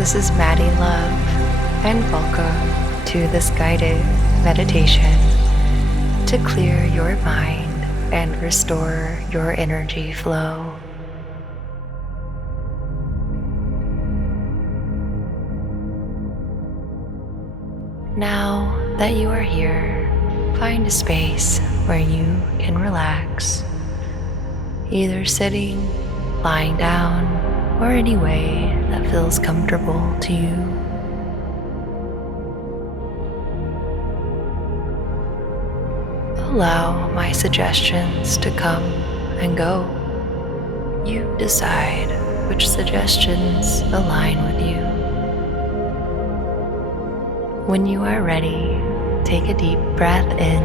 This is Madi Love, and welcome to this guided meditation to clear your mind and restore your energy flow. Now that you are here, find a space where you can relax, either sitting, lying down, or any way that feels comfortable to you. Allow my suggestions to come and go. You decide which suggestions align with you. When you are ready, take a deep breath in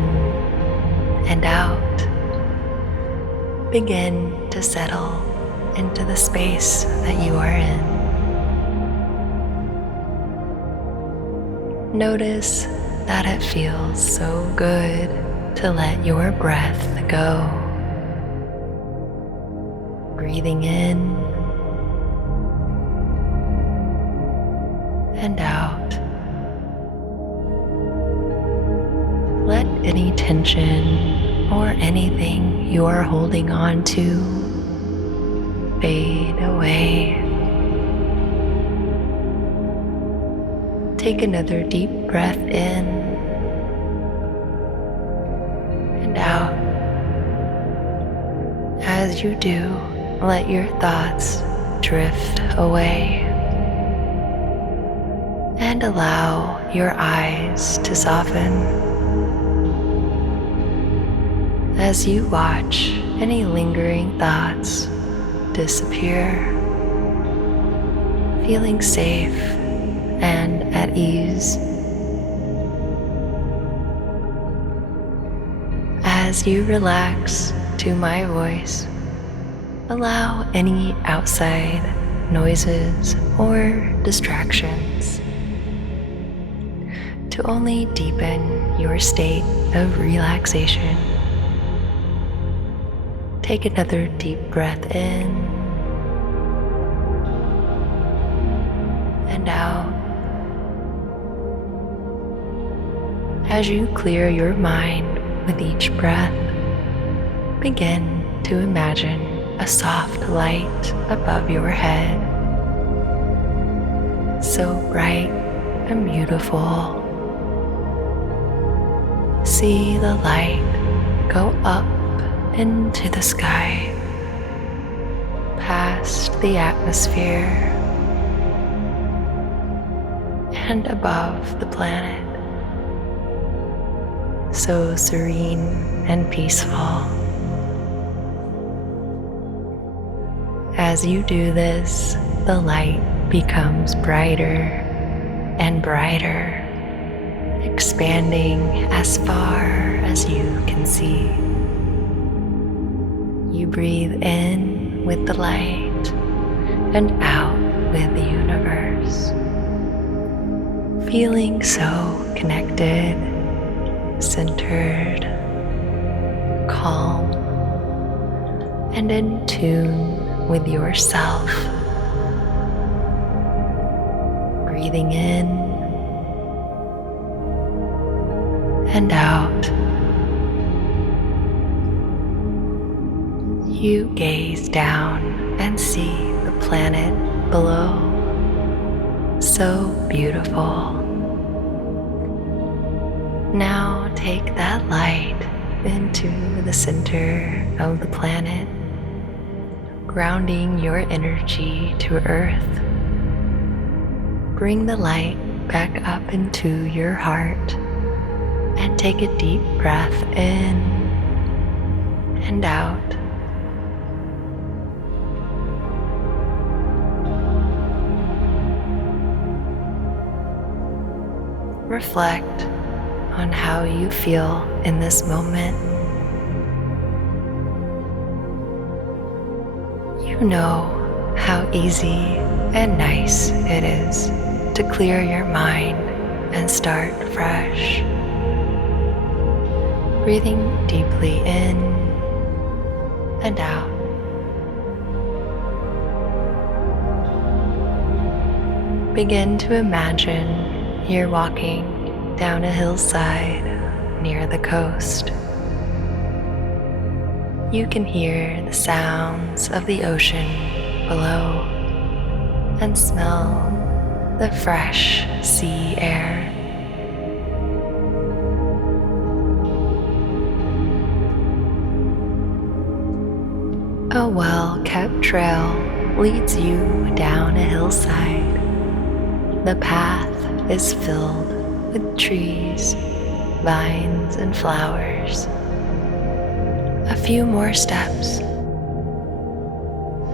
and out. Begin to settle into the space that you are in. Notice that it feels so good to let your breath go. Breathing in and out. Let any tension or anything you are holding on to fade away. Take another deep breath in and out. As you do, let your thoughts drift away and allow your eyes to soften as you watch any lingering thoughts disappear, feeling safe and at ease. As you relax to my voice, allow any outside noises or distractions to only deepen your state of relaxation. Take another deep breath in and out. As you clear your mind with each breath, begin to imagine a soft light above your head, so bright and beautiful. See the light go up into the sky, past the atmosphere, and above the planet, so serene and peaceful. As you do this, the light becomes brighter and brighter, expanding as far as you can see. You breathe in with the light and out with the universe, feeling so connected, centered, calm, and in tune with yourself. Breathing in and out. You gaze down and see the planet below, so beautiful. Now take that light into the center of the planet, grounding your energy to Earth. Bring the light back up into your heart and take a deep breath in and out. Reflect on how you feel in this moment. You know how easy and nice it is to clear your mind and start fresh. Breathing deeply in and out. Begin to imagine you're walking down a hillside near the coast. You can hear the sounds of the ocean below and smell the fresh sea air. A well-kept trail leads you down a hillside. The path is filled with trees, vines, and flowers. A few more steps.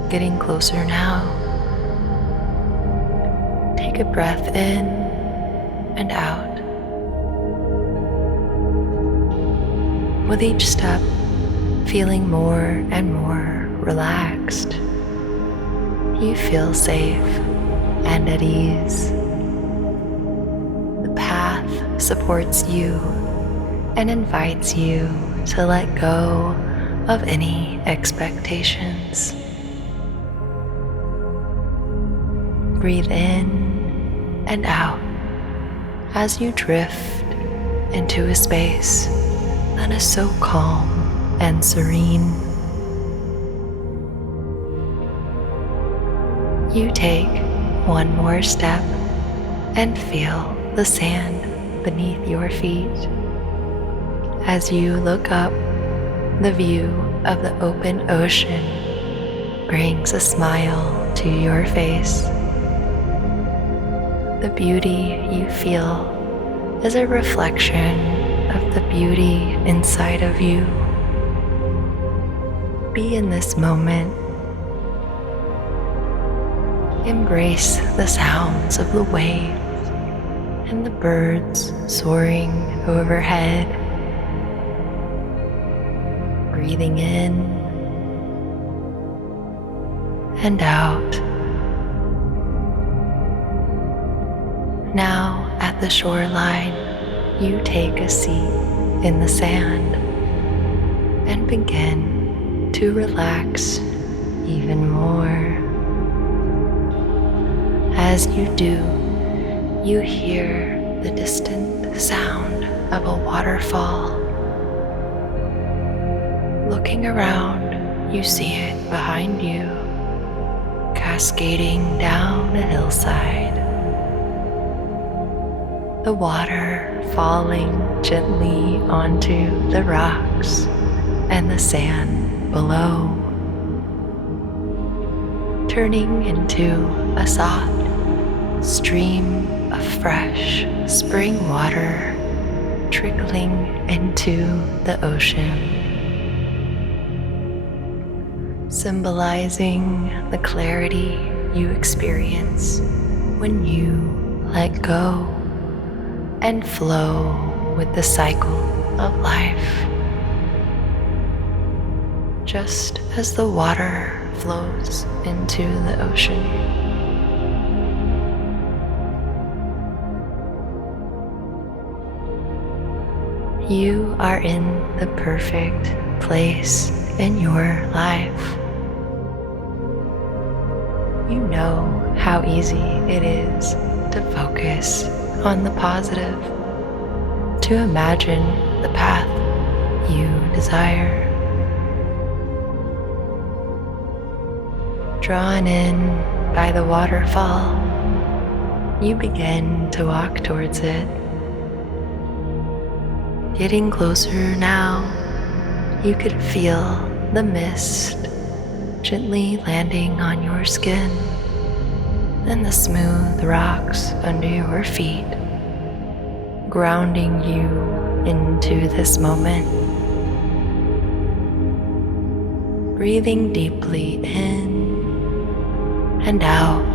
Getting closer now. Take a breath in and out. With each step, feeling more and more relaxed. You feel safe and at ease. The path supports you and invites you to let go of any expectations. Breathe in and out as you drift into a space that is so calm and serene. You take one more step and feel the sand beneath your feet. As you look up, the view of the open ocean brings a smile to your face. The beauty you feel is a reflection of the beauty inside of you. Be in this moment. Embrace the sounds of the waves and the birds soaring overhead. Breathing in and out. Now at the shoreline, you take a seat in the sand and begin to relax even more. As you do, you hear the distant sound of a waterfall. Looking around, you see it behind you, cascading down a hillside. The water falling gently onto the rocks and the sand below, turning into a soft stream of fresh spring water trickling into the ocean, symbolizing the clarity you experience when you let go and flow with the cycle of life. Just as the water flows into the ocean. You are in the perfect place in your life. You know how easy it is to focus on the positive, to imagine the path you desire. Drawn in by the waterfall, you begin to walk towards it. Getting closer now, you could feel the mist gently landing on your skin and the smooth rocks under your feet, grounding you into this moment. Breathing deeply in and out,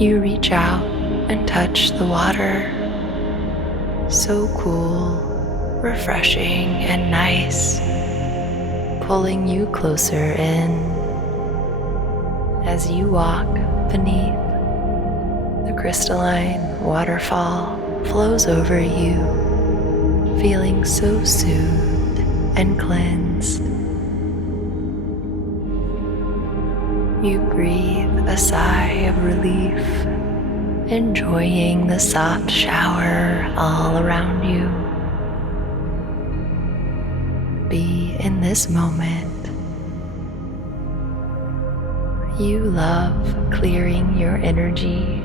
you reach out and touch the water. So cool, refreshing, and nice, pulling you closer in as you walk beneath. The crystalline waterfall flows over you, feeling so soothed and cleansed. you breathe a sigh of relief, enjoying the soft shower all around you. Be in this moment. You love clearing your energy.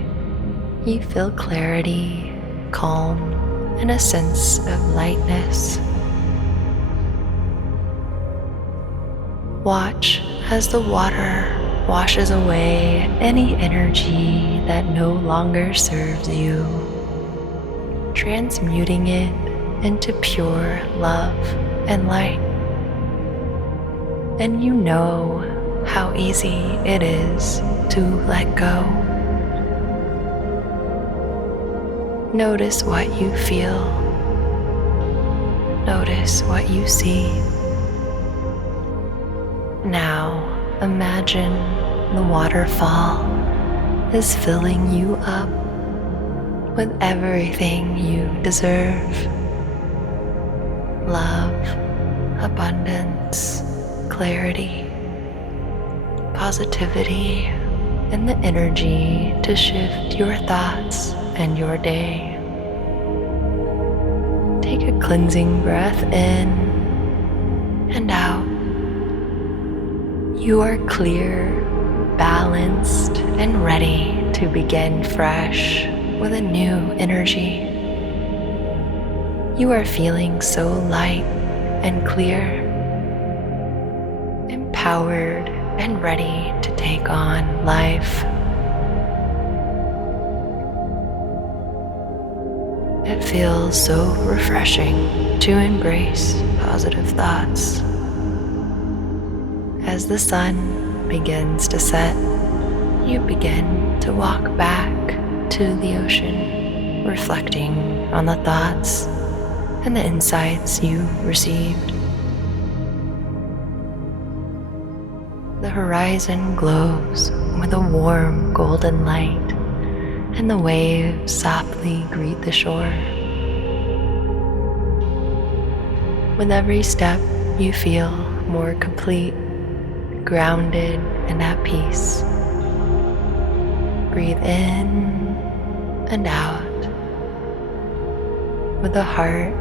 You feel clarity, calm, and a sense of lightness. Watch as the water washes away any energy that no longer serves you, transmuting it into pure love and light. And you know how easy it is to let go. Notice what you feel. Notice what you see. Now imagine the waterfall is filling you up with everything you deserve. Love, abundance, clarity, positivity, and the energy to shift your thoughts and your day. Take a cleansing breath in and out. You are clear, balanced, and ready to begin fresh with a new energy. You are feeling so light and clear, empowered and ready to take on life. It feels so refreshing to embrace positive thoughts. As the sun begins to set, you begin to walk back to the ocean, reflecting on the thoughts and the insights you received. The horizon glows with a warm golden light, and the waves softly greet the shore. With every step, you feel more complete, grounded, and at peace. Breathe in and out with a heart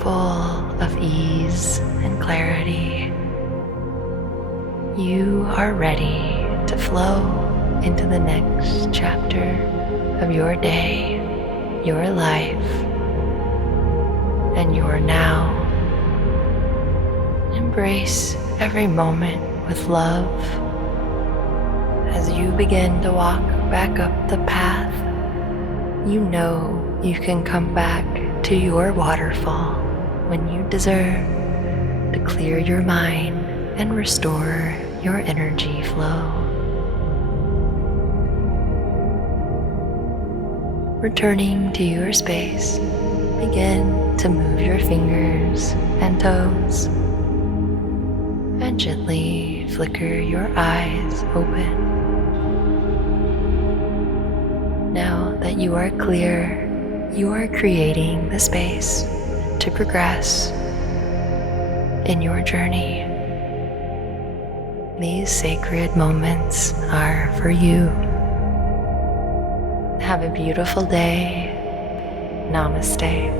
full of ease and clarity. You are ready to flow into the next chapter of your day, your life, and your now. Embrace every moment with love. As you begin to walk back up the path, you know you can come back to your waterfall when you deserve to clear your mind and restore your energy flow. Returning to your space, begin to move your fingers and toes, and gently flicker your eyes open. Now that you are clear, you are creating the space to progress in your journey. These sacred moments are for you. Have a beautiful day. Namaste.